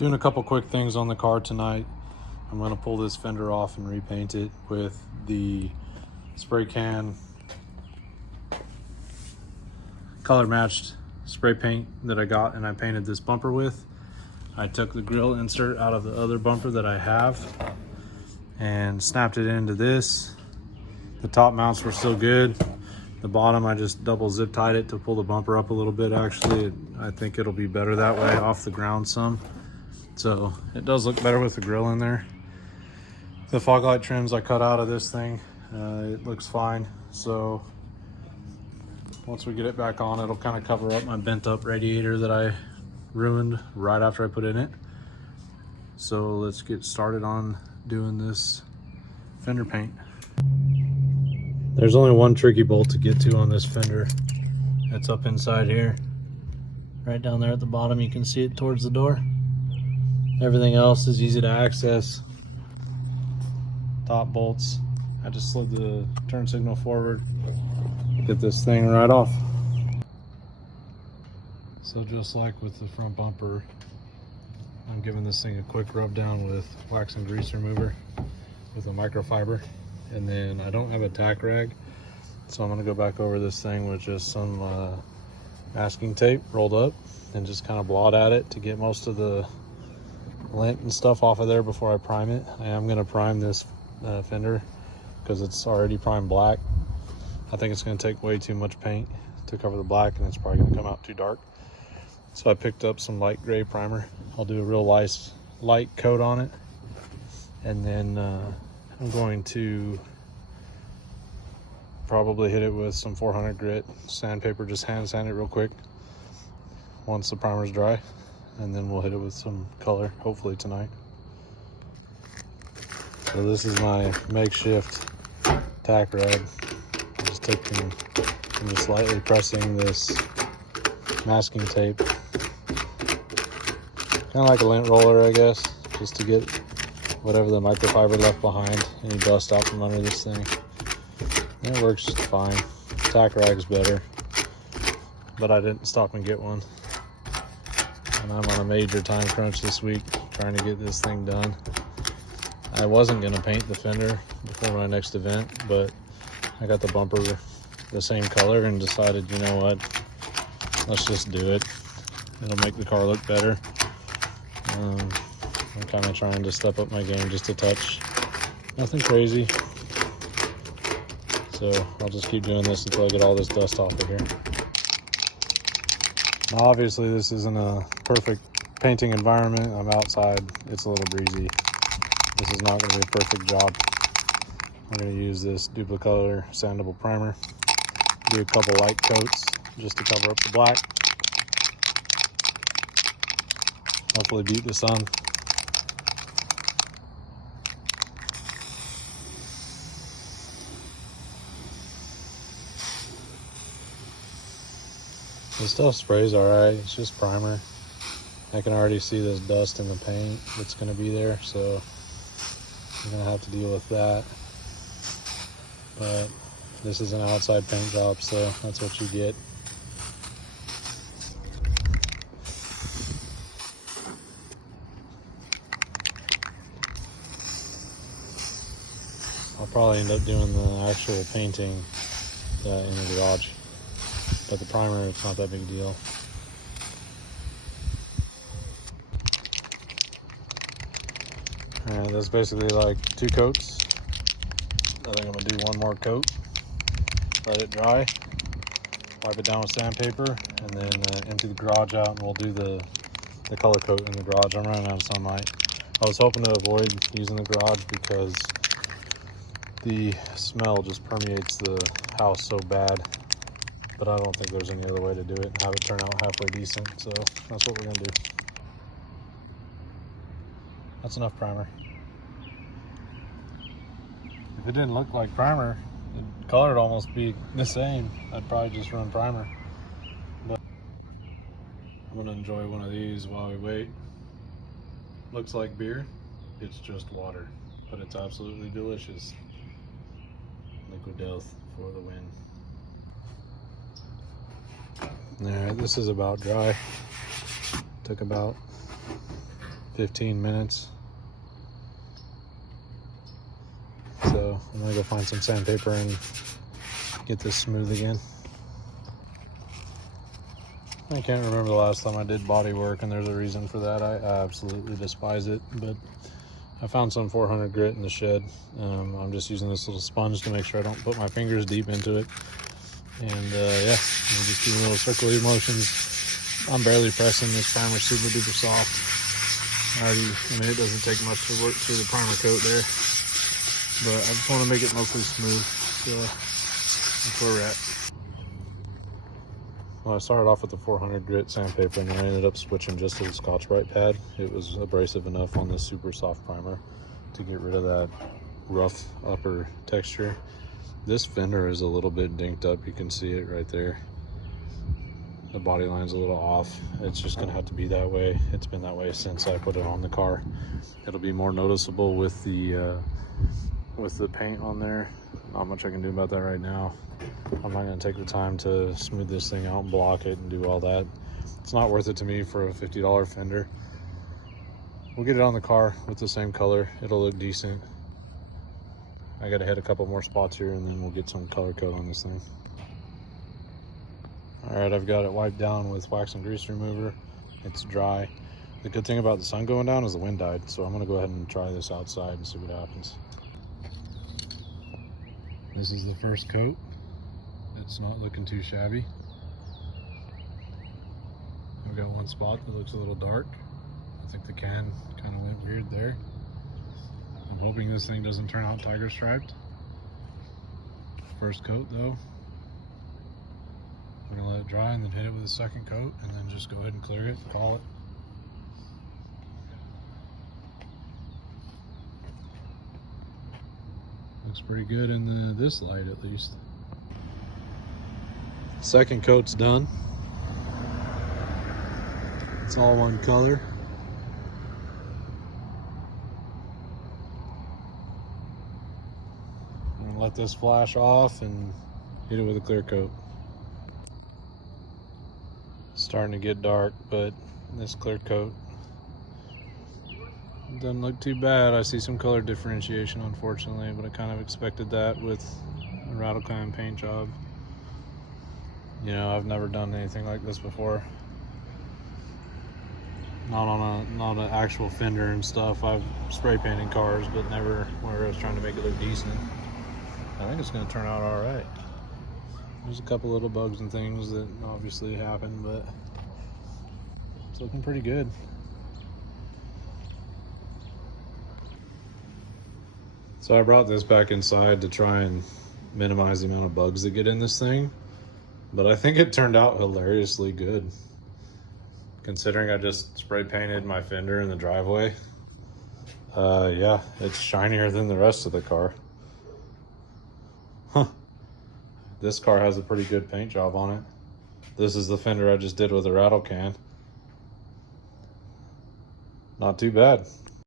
Doing a couple quick things on the car tonight. I'm going to pull this fender off and repaint it with the spray can color matched spray paint that I got and I painted this bumper with. I took the grill insert out of the other bumper that I have and snapped it into this. The top mounts were still good. The bottom, I just double zip tied it to pull the bumper up a little bit. Actually, I think it'll be better that way, off the ground some. So it does look better with the grill in there. The fog light trims I cut out of this thing, it looks fine. So once we get it back on, it'll kind of cover up my bent up radiator that I ruined right after I put in it. So let's get started on doing this fender paint. There's only one tricky bolt to get to on this fender. It's up inside here. Right down there at the bottom, you can see it towards the door. Everything else is easy to access. Top bolts. I just slid the turn signal forward. Get this thing right off. So just like with the front bumper, I'm giving this thing a quick rub down with wax and grease remover with a microfiber. And then I don't have a tack rag, so I'm gonna go back over this thing with just some masking tape rolled up and just kind of blot at it to get most of the lint and stuff off of there before I prime it. I am gonna prime this fender because it's already primed black. I think it's gonna take way too much paint to cover the black and it's probably gonna come out too dark. So I picked up some light gray primer. I'll do a real light coat on it, and then I'm going to probably hit it with some 400 grit sandpaper, just hand sand it real quick once the primer's dry, and then we'll hit it with some color hopefully tonight. So this is my makeshift tack rag. I'm just taking and just lightly pressing this masking tape, kind of like a lint roller, I guess, just to get whatever the microfiber left behind, any dust out from under this thing. And it works fine. Tack rag's better, but I didn't stop and get one. And I'm on a major time crunch this week, trying to get this thing done. I wasn't gonna paint the fender before my next event, but I got the bumper the same color and decided, you know what, let's just do it. It'll make the car look better. I'm kind of trying to step up my game just a touch. Nothing crazy. So I'll just keep doing this until I get all this dust off of here. Now obviously this isn't a perfect painting environment. I'm outside, it's a little breezy. This is not going to be a perfect job. I'm going to use this duplicolor sandable primer. Do a couple light coats just to cover up the black. Hopefully beat the sun. The stuff sprays alright, it's just primer. I can already see this dust in the paint that's going to be there, so I'm going to have to deal with that. But this is an outside paint job, so that's what you get. I'll probably end up doing the actual painting in the garage. But the primer, it's not that big a deal. And that's basically like 2 coats. I think I'm gonna do one more coat, let it dry, wipe it down with sandpaper, and then empty the garage out, and we'll do the color coat in the garage. I'm running out of sunlight. I was hoping to avoid using the garage because the smell just permeates the house so bad. But I don't think there's any other way to do it and have it turn out halfway decent, so that's what we're gonna do. That's enough primer. If it didn't look like primer, the color would almost be the same. I'd probably just run primer. But I'm gonna enjoy one of these while we wait. Looks like beer, it's just water, but it's absolutely delicious. Liquid death for the win. Alright, this is about dry. Took about 15 minutes. So I'm gonna go find some sandpaper and get this smooth again. I can't remember the last time I did body work, and there's a reason for that. I absolutely despise it, but I found some 400 grit in the shed. I'm just using this little sponge to make sure I don't put my fingers deep into it. And yeah, we'll just do little circular motions. I'm barely pressing. This primer's super duper soft. I mean, it doesn't take much to work through the primer coat there, but I just want to make it mostly smooth. So that's where we're at. Well, I started off with the 400 grit sandpaper, and then I ended up switching just to the Scotch-Brite pad. It was abrasive enough on this super soft primer to get rid of that rough upper texture. This fender is a little bit dinked up. You can see it right there. The body line's a little off. It's just gonna have to be that way. It's been that way since I put it on the car. It'll be more noticeable with the paint on there. Not much I can do about that right now. I'm not gonna take the time to smooth this thing out and block it and do all that. It's not worth it to me for a $50 fender. We'll get it on the car with the same color. It'll look decent. I gotta hit a couple more spots here, and then we'll get some color coat on this thing. All right, I've got it wiped down with wax and grease remover. It's dry. The good thing about the sun going down is the wind died, so I'm gonna go ahead and try this outside and see what happens. This is the first coat. It's not looking too shabby. I've got one spot that looks a little dark. I think the can kind of went weird there. I'm hoping this thing doesn't turn out tiger striped. First coat though. We're gonna let it dry and then hit it with a second coat, and then just go ahead and clear it and call it. Looks pretty good in this light at least. Second coat's done. It's all one color. I'm gonna let this flash off and hit it with a clear coat. It's starting to get dark, but this clear coat doesn't look too bad. I see some color differentiation, unfortunately, but I kind of expected that with a rattle paint job. You know, I've never done anything like this before. Not an actual fender and stuff. I've spray painted cars, but never where I was trying to make it look decent. I think it's going to turn out all right. There's a couple little bugs and things that obviously happen, but it's looking pretty good. So I brought this back inside to try and minimize the amount of bugs that get in this thing, but I think it turned out hilariously good. Considering I just spray painted my fender in the driveway, yeah, it's shinier than the rest of the car. Huh. This car has a pretty good paint job on it. This is the fender I just did with a rattle can. Not too bad.